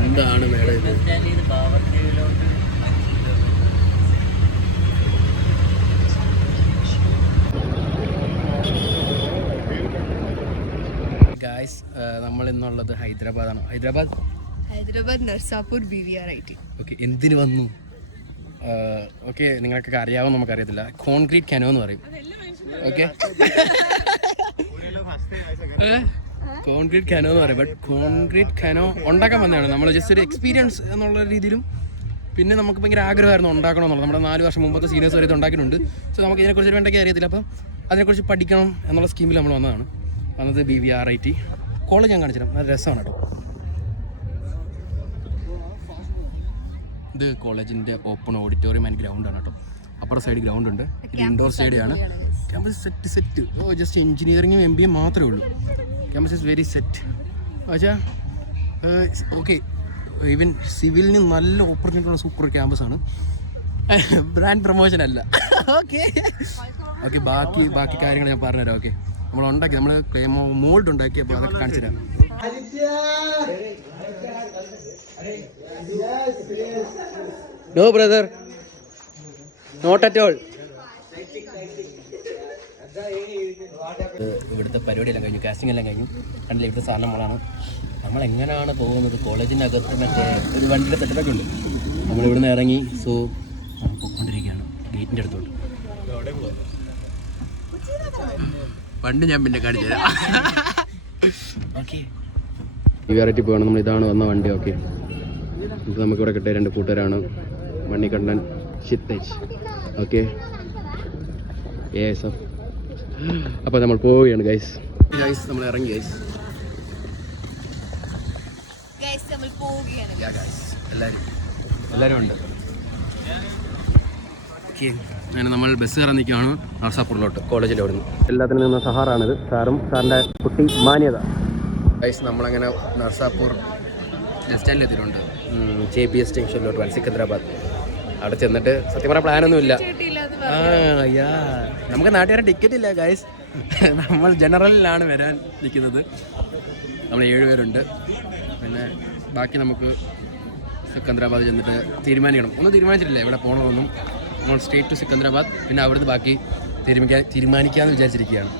എന്താണ് മേഡം ഇത്? ഗായ്സ്, നമ്മൾ ഇന്നുള്ളത് ഹൈദരാബാദാണ്. ഹൈദരാബാദ് നർസാപൂർ BVR-IT. ഓക്കെ, എന്തിനു വന്നു? ഓക്കെ, നിങ്ങൾക്കൊക്കെ അറിയാമെന്ന് നമുക്കറിയത്തില്ല. കോൺക്രീറ്റ് കനോ എന്ന് പറയും. ഓക്കെ, കോൺക്രീറ്റ് കനോ എന്ന് പറയും. ബട്ട് കോൺക്രീറ്റ് കനോ ഉണ്ടാക്കാൻ വന്നതാണ്. നമ്മൾ ജസ്റ്റ് ഒരു എക്സ്പീരിയൻസ് എന്നുള്ള രീതിയിലും പിന്നെ നമുക്ക് ഭയങ്കര ആഗ്രഹമായിരുന്നു ഉണ്ടാക്കണമെന്നുള്ളത്. നമ്മുടെ 4 വർഷം മുമ്പത്തെ സീനിയേഴ്സ് വരെ ഇത് ഉണ്ടാക്കിയിട്ടുണ്ട്. സോ നമുക്ക് ഇതിനെക്കുറിച്ച് വേണ്ടൊക്കെ അറിയത്തില്ല. അപ്പം അതിനെക്കുറിച്ച് പഠിക്കണം എന്നുള്ള സ്കീമിൽ നമ്മൾ വന്നതാണ്. വന്നത് BVR-IT കോളേജ് ഞാൻ കാണിച്ചിരുന്നു. നല്ല രസമാണ് കേട്ടോ. ഇത് കോളേജിൻ്റെ ഓപ്പൺ ഓഡിറ്റോറിയം ആൻഡ് ഗ്രൗണ്ടാണ് കേട്ടോ. അപ്പുറ സൈഡ് ഗ്രൗണ്ട് ഉണ്ട്. ഇത് ഇൻഡോർ സ്റ്റേഡിയമാണ്. Campus set. ജസ്റ്റ് എഞ്ചിനീയറിങ്ങും MBA മാത്രമേ ഉള്ളൂ. Campus is very set. പക്ഷേ ഓക്കെ, ഈവൻ സിവിലിന് നല്ല ഓപ്പർച്യൂണിറ്റി ഉള്ള സൂപ്പർ ക്യാമ്പസാണ്. ബ്രാൻഡ് പ്രൊമോഷൻ അല്ല. ഓക്കെ, ബാക്കി കാര്യങ്ങൾ ഞാൻ പറഞ്ഞുതരാം. ഓക്കെ, നമ്മൾ മോൾഡ് ഉണ്ടാക്കി. അപ്പോൾ അതൊക്കെ കാണിച്ചു തരാം. No brother, not at all. ഇവിടുത്തെ പരിപാടിയെല്ലാം കഴിഞ്ഞു, കാസ്റ്റിംഗ് എല്ലാം കഴിഞ്ഞു. കണ്ടില്ല, ഇവിടുത്തെ സാധനം നമ്മൾ എങ്ങനെയാണ് പോകുന്നത്? കോളേജിൻ്റെ അകത്ത് മറ്റേ ഒരു വണ്ടിയുടെ സെറ്റപ്പൊക്കെ ഉണ്ട്. നമ്മളിവിടുന്ന് ഇറങ്ങി. സോ നമ്മൾ പോയിക്കൊണ്ടിരിക്കുകയാണ് ഗേറ്റിൻ്റെ അടുത്തോട്ട്. പണ്ട് ഞാൻ പിന്നെ കാണിച്ചു തരാം. ഓക്കെ, BVR-IT പോകണം. നമ്മൾ ഇതാണ് വന്ന വണ്ടി. ഓക്കെ, ഇത് നമുക്കിവിടെ കിട്ടിയ 2 കൂട്ടുകാരാണ്, മണികണ്ഠൻ, ഷിത്തേജ്. ഓക്കെ, അപ്പോൾ നമ്മൾ പോവുകയാണ് ഗൈസ്. നമ്മൾ ഇറങ്ങി ഗൈസ്. എല്ലാവരും ഉണ്ട്. ഓക്കെ, അങ്ങനെ നമ്മൾ ബസ് കയറാൻ നിൽക്കുകയാണ് നർസാപൂരിലോട്ട്, കോളേജിൻ്റെ അവിടെ നിന്ന്. എല്ലാത്തിനും നിന്ന് സഹാറാണിത്. സാറിൻ്റെ കുട്ടി മാന്യത. ഗൈസ്, നമ്മളങ്ങനെ നർസാപൂർ ബസ് സ്റ്റാൻഡിൽ എത്തിയിട്ടുണ്ട്. JBS ജംഗ്ഷനിലോട്ട് വരാൻ, സിക്കന്ദരാബാദ്. അവിടെ ചെന്നിട്ട് സത്യം പറഞ്ഞാൽ പ്ലാനൊന്നുമില്ല. നമുക്ക് നാട്ടുകാരെ ടിക്കറ്റ് ഇല്ല ഗൈസ്. നമ്മൾ ജനറലിലാണ് വരാൻ നിൽക്കുന്നത്. നമ്മൾ 7 പേരുണ്ട്. പിന്നെ ബാക്കി നമുക്ക് സിക്കന്ദരാബാദ് ചെന്നിട്ട് തീരുമാനിക്കണം. ഒന്നും തീരുമാനിച്ചിട്ടില്ല എവിടെ പോകണമെന്നും. നമ്മൾ സ്ട്രേറ്റ് ടു സിക്കന്ദരാബാദ്. പിന്നെ അവിടുന്ന് ബാക്കി തീരുമാനിക്കാമെന്ന് വിചാരിച്ചിരിക്കുകയാണ്.